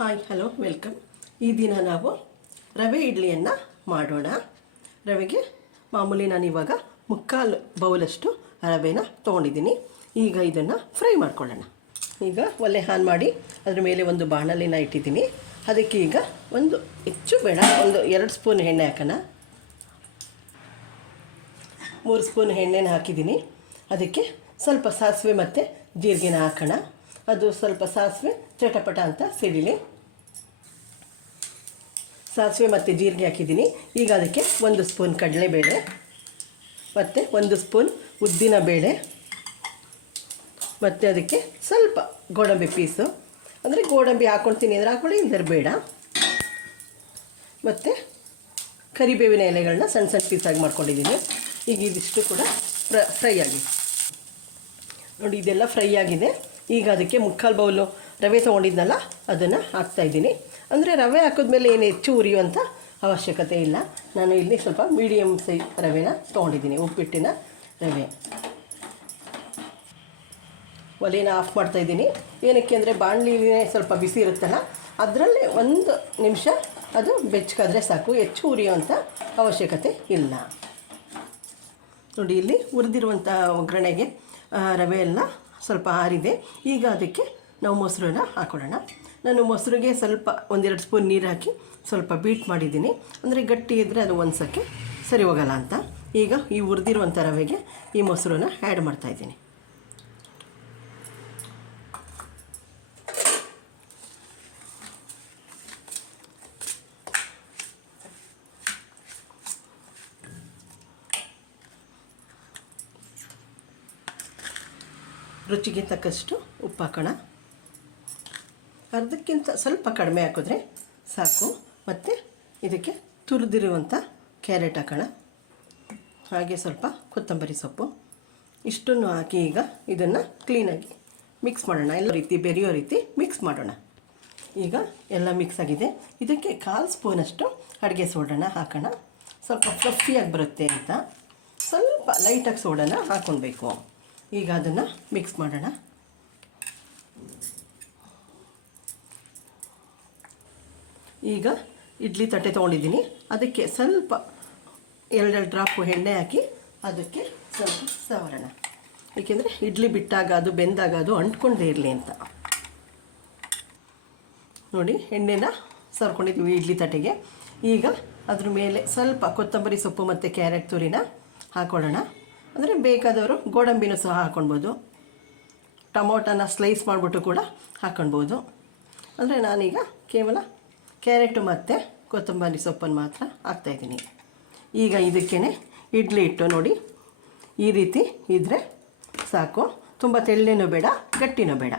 Hi hello welcome. ಈ ದಿನ ನಾವು ರವೆ ಇಡ್ಲಿಯನ್ನು ಮಾಡೋಣ. ರವೆಗೆ ಮಾಮೂಲಿ ನಾನು ಇವಾಗ ಮುಕ್ಕಾಲು ಬೌಲಷ್ಟು ರವೆನ ತೊಗೊಂಡಿದ್ದೀನಿ. ಈಗ ಇದನ್ನು ಫ್ರೈ ಮಾಡ್ಕೊಳ್ಳೋಣ. ಈಗ ಒಲೆ ಆನ್ ಮಾಡಿ ಅದ್ರ ಮೇಲೆ ಒಂದು ಬಾಣಲೆನ ಇಟ್ಟಿದ್ದೀನಿ. ಅದಕ್ಕೆ ಈಗ ಒಂದು ಹೆಚ್ಚು ಬೇಡ, ಒಂದು 2 ಸ್ಪೂನ್ ಎಣ್ಣೆ ಹಾಕೋಣ. 3 ಸ್ಪೂನ್ ಎಣ್ಣೆನ ಹಾಕಿದ್ದೀನಿ. ಅದಕ್ಕೆ ಸ್ವಲ್ಪ ಸಾಸಿವೆ ಮತ್ತು ಜೀರಿಗೆನ ಹಾಕೋಣ. ಅದು ಸ್ವಲ್ಪ ಸಾಸಿವೆ ಚಟಪಟ ಅಂತ ಸಿಡಿಲಿ. ಸಾಸಿವೆ ಮತ್ತು ಜೀರಿಗೆ ಹಾಕಿದ್ದೀನಿ. ಈಗ ಅದಕ್ಕೆ 1 ಸ್ಪೂನ್ ಕಡಲೆಬೇಳೆ ಮತ್ತು 1 ಸ್ಪೂನ್ ಉದ್ದಿನ ಬೇಳೆ ಮತ್ತು ಅದಕ್ಕೆ ಸ್ವಲ್ಪ ಗೋಡಂಬಿ ಪೀಸು, ಅಂದರೆ ಗೋಡಂಬಿ ಹಾಕ್ಕೊಳ್ತೀನಿ ಅಂದರೆ ಹಾಕ್ಕೊಳ್ಳಿ, ಇಲ್ಲದ್ರೆ ಬೇಡ. ಮತ್ತು ಕರಿಬೇವಿನ ಎಲೆಗಳನ್ನ ಸಣ್ಣ ಸಣ್ಣ ಪೀಸಾಗಿ ಮಾಡ್ಕೊಂಡಿದ್ದೀನಿ. ಈಗ ಇದಿಷ್ಟು ಕೂಡ ಫ್ರೈ ಆಗಿದೆ ನೋಡಿ. ಇದೆಲ್ಲ ಫ್ರೈ ಆಗಿದೆ. ಈಗ ಅದಕ್ಕೆ ಮುಕ್ಕಾಲು ಬೌಲು ರವೆ ತೊಗೊಂಡಿದ್ನಲ್ಲ ಅದನ್ನು ಹಾಕ್ತಾಯಿದ್ದೀನಿ. ಅಂದರೆ ರವೆ ಹಾಕಿದ್ಮೇಲೆ ಏನು ಹೆಚ್ಚು ಉರಿಯುವಂಥ ಅವಶ್ಯಕತೆ ಇಲ್ಲ. ನಾನು ಇಲ್ಲಿ ಸ್ವಲ್ಪ ಮೀಡಿಯಮ್ ಸೈಜ್ ರವೆನ ತೊಗೊಂಡಿದ್ದೀನಿ, ಉಪ್ಪಿಟ್ಟಿನ ರವೆ. ಒಲೆನ ಆಫ್ ಮಾಡ್ತಾಯಿದ್ದೀನಿ. ಏನಕ್ಕೆ ಅಂದರೆ ಬಾಣಲಿನೇ ಸ್ವಲ್ಪ ಬಿಸಿ ಇರುತ್ತಲ್ಲ, ಅದರಲ್ಲಿ 1 ನಿಮಿಷ ಅದು ಬೆಚ್ಚಗಾದರೆ ಸಾಕು, ಹೆಚ್ಚು ಉರಿಯುವಂಥ ಅವಶ್ಯಕತೆ ಇಲ್ಲ. ನೋಡಿ, ಇಲ್ಲಿ ಹುರಿದಿರುವಂಥ ಒಗ್ಗರಣೆಗೆ ರವೆ ಎಲ್ಲ ಸ್ವಲ್ಪ ಆರಿದೆ. ಈಗ ಅದಕ್ಕೆ ನಾವು ಮೊಸರನ್ನ ಹಾಕೊಳ್ಳೋಣ. ನಾನು ಮೊಸರಿಗೆ ಸ್ವಲ್ಪ 1-2 ಸ್ಪೂನ್ ನೀರು ಹಾಕಿ ಸ್ವಲ್ಪ ಬೀಟ್ ಮಾಡಿದ್ದೀನಿ, ಅಂದರೆ ಗಟ್ಟಿ ಇದ್ದರೆ ಅದು ಒಂದ್ಸಕ್ಕೆ ಸರಿ ಹೋಗಲ್ಲ ಅಂತ. ಈಗ ಈ ಹುರಿದಿರುವಂಥ ರವೆಗೆ ಈ ಮೊಸರನ್ನ ಆ್ಯಡ್ ಮಾಡ್ತಾಯಿದ್ದೀನಿ. ರುಚಿಗೆ ತಕ್ಕಷ್ಟು ಉಪ್ಪು ಹಾಕೋಣ. ಅರ್ಧಕ್ಕಿಂತ ಸ್ವಲ್ಪ ಕಡಿಮೆ ಹಾಕಿದ್ರೆ ಸಾಕು. ಮತ್ತು ಇದಕ್ಕೆ ತುರಿದಿರುವಂಥ ಕ್ಯಾರೆಟ್ ಹಾಕೋಣ. ಹಾಗೆ ಸ್ವಲ್ಪ ಕೊತ್ತಂಬರಿ ಸೊಪ್ಪು. ಇಷ್ಟನ್ನು ಹಾಕಿ ಈಗ ಇದನ್ನು ಕ್ಲೀನಾಗಿ ಮಿಕ್ಸ್ ಮಾಡೋಣ. ಎಲ್ಲ ರೀತಿ ಬೆರೆಯೋ ರೀತಿ ಮಿಕ್ಸ್ ಮಾಡೋಣ. ಈಗ ಎಲ್ಲ ಮಿಕ್ಸ್ ಆಗಿದೆ. ಇದಕ್ಕೆ 1/4 ಸ್ಪೂನಷ್ಟು ಅಡುಗೆ ಸೋಡಾನ ಹಾಕೋಣ. ಸ್ವಲ್ಪ ಫ್ಲಫಿಯಾಗಿ ಬರುತ್ತೆ ಅಂತ ಸ್ವಲ್ಪ ಲೈಟಾಗಿ ಸೋಡಾನ ಹಾಕ್ಕೊಳ್ಬೇಕು. ಈಗ ಅದನ್ನು ಮಿಕ್ಸ್ ಮಾಡೋಣ. ಈಗ ಇಡ್ಲಿ ತಟ್ಟೆ ತೊಗೊಂಡಿದ್ದೀನಿ. ಅದಕ್ಕೆ ಸ್ವಲ್ಪ 2 ಡ್ರಾಪು ಎಣ್ಣೆ ಹಾಕಿ ಅದಕ್ಕೆ ಸ್ವಲ್ಪ ಸವರೋಣ. ಏಕೆಂದರೆ ಇಡ್ಲಿ ಬಿಟ್ಟಾಗ ಅದು ಬೆಂದಾಗ ಅದು ಅಂಟ್ಕೊಂಡೇ ಇರಲಿ ಅಂತ. ನೋಡಿ, ಎಣ್ಣೆನ ಸವರ್ಕೊಂಡಿದ್ದೀವಿ ಇಡ್ಲಿ ತಟ್ಟೆಗೆ. ಈಗ ಅದ್ರ ಮೇಲೆ ಸ್ವಲ್ಪ ಕೊತ್ತಂಬರಿ ಸೊಪ್ಪು ಮತ್ತು ಕ್ಯಾರೆಟ್ ತುರಿನ ಹಾಕ್ಕೊಳ್ಳೋಣ. ಅಂದರೆ ಬೇಕಾದವರು ಗೋಡಂಬಿನೂ ಸಹ ಹಾಕ್ಕೊಳ್ಬೋದು. ಟೊಮೊಟೊನ ಸ್ಲೈಸ್ ಮಾಡಿಬಿಟ್ಟು ಕೂಡ ಹಾಕ್ಕೊಳ್ಬೋದು. ಅಂದರೆ ನಾನೀಗ ಕೇವಲ ಕ್ಯಾರೆಟು ಮತ್ತು ಕೊತ್ತಂಬರಿ ಸೊಪ್ಪನ್ನು ಮಾತ್ರ ಹಾಕ್ತಾಯಿದ್ದೀನಿ. ಈಗ ಇದಕ್ಕೇ ಇಡ್ಲಿ ಹಿಟ್ಟು ನೋಡಿ ಈ ರೀತಿ ಇದ್ದರೆ ಸಾಕು. ತುಂಬ ತೆಳ್ಳನೂ ಬೇಡ, ಗಟ್ಟಿನೂ ಬೇಡ.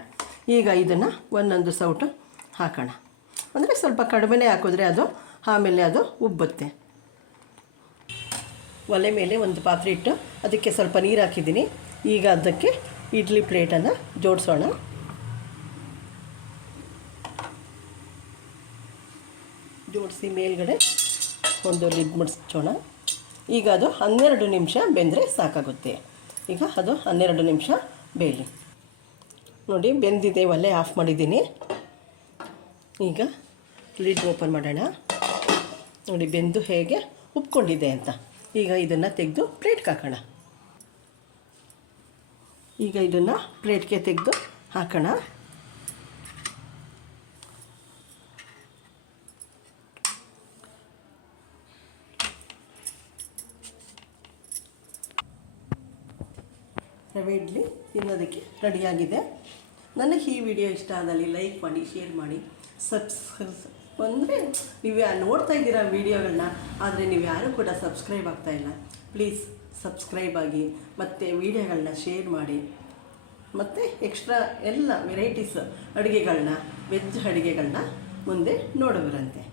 ಈಗ ಇದನ್ನು ಒಂದೊಂದು ಸೌಟು ಹಾಕೋಣ. ಅಂದರೆ ಸ್ವಲ್ಪ ಕಡಿಮೆನೇ ಹಾಕಿದ್ರೆ ಅದು ಆಮೇಲೆ ಅದು ಉಬ್ಬುತ್ತೆ. ಒಲೆ ಮೇಲೆ ಒಂದು ಪಾತ್ರೆ ಇಟ್ಟು ಅದಕ್ಕೆ ಸ್ವಲ್ಪ ನೀರು ಹಾಕಿದ್ದೀನಿ. ಈಗ ಅದಕ್ಕೆ ಇಡ್ಲಿ ಪ್ಲೇಟನ್ನು ಜೋಡಿಸೋಣ. ಜೋಡಿಸಿ ಮೇಲ್ಗಡೆ ಒಂದು ಲಿಡ್ ಮುಡಿಸೋಣ. ಈಗ ಅದು 12 ನಿಮಿಷ ಬೆಂದರೆ ಸಾಕಾಗುತ್ತೆ. ಈಗ ಅದು 12 ನಿಮಿಷ ಬೇಯಲಿ. ನೋಡಿ, ಬೆಂದಿದೆ. ಒಲೆ ಆಫ್ ಮಾಡಿದ್ದೀನಿ. ಈಗ ಲಿಡ್ ಓಪನ್ ಮಾಡೋಣ. ನೋಡಿ, ಬೆಂದು ಹೇಗೆ ಉಪ್ಕೊಂಡಿದೆ ಅಂತ. ಈಗ ಇದನ್ನು ತೆಗೆದು ಪ್ಲೇಟ್ಗೆ ಹಾಕೋಣ. ಈಗ ಇದನ್ನು ಪ್ಲೇಟ್ಗೆ ತೆಗೆದು ಹಾಕೋಣ. ರವೆ ಇಡ್ಲಿ ತಿನ್ನೋದಕ್ಕೆ ರೆಡಿಯಾಗಿದೆ. ನನಗೆ ಈ ವಿಡಿಯೋ ಇಷ್ಟ ಆದಲ್ಲಿ ಲೈಕ್ ಮಾಡಿ, ಶೇರ್ ಮಾಡಿ, ಅಂದರೆ ನೀವು ನೋಡ್ತಾ ಇದ್ದೀರಾ ವೀಡಿಯೋಗಳನ್ನ, ಆದರೆ ನೀವು ಯಾರೂ ಕೂಡ ಸಬ್ಸ್ಕ್ರೈಬ್ ಆಗ್ತಾಯಿಲ್ಲ. ಪ್ಲೀಸ್ ಸಬ್ಸ್ಕ್ರೈಬ್ ಆಗಿ ಮತ್ತು ವೀಡಿಯೋಗಳನ್ನ ಶೇರ್ ಮಾಡಿ. ಮತ್ತು ಎಕ್ಸ್ಟ್ರಾ ಎಲ್ಲ ವೆರೈಟೀಸ್ ಅಡುಗೆಗಳನ್ನ, ವೆಜ್ ಅಡುಗೆಗಳನ್ನ ಮುಂದೆ ನೋಡುವಿರಂತೆ.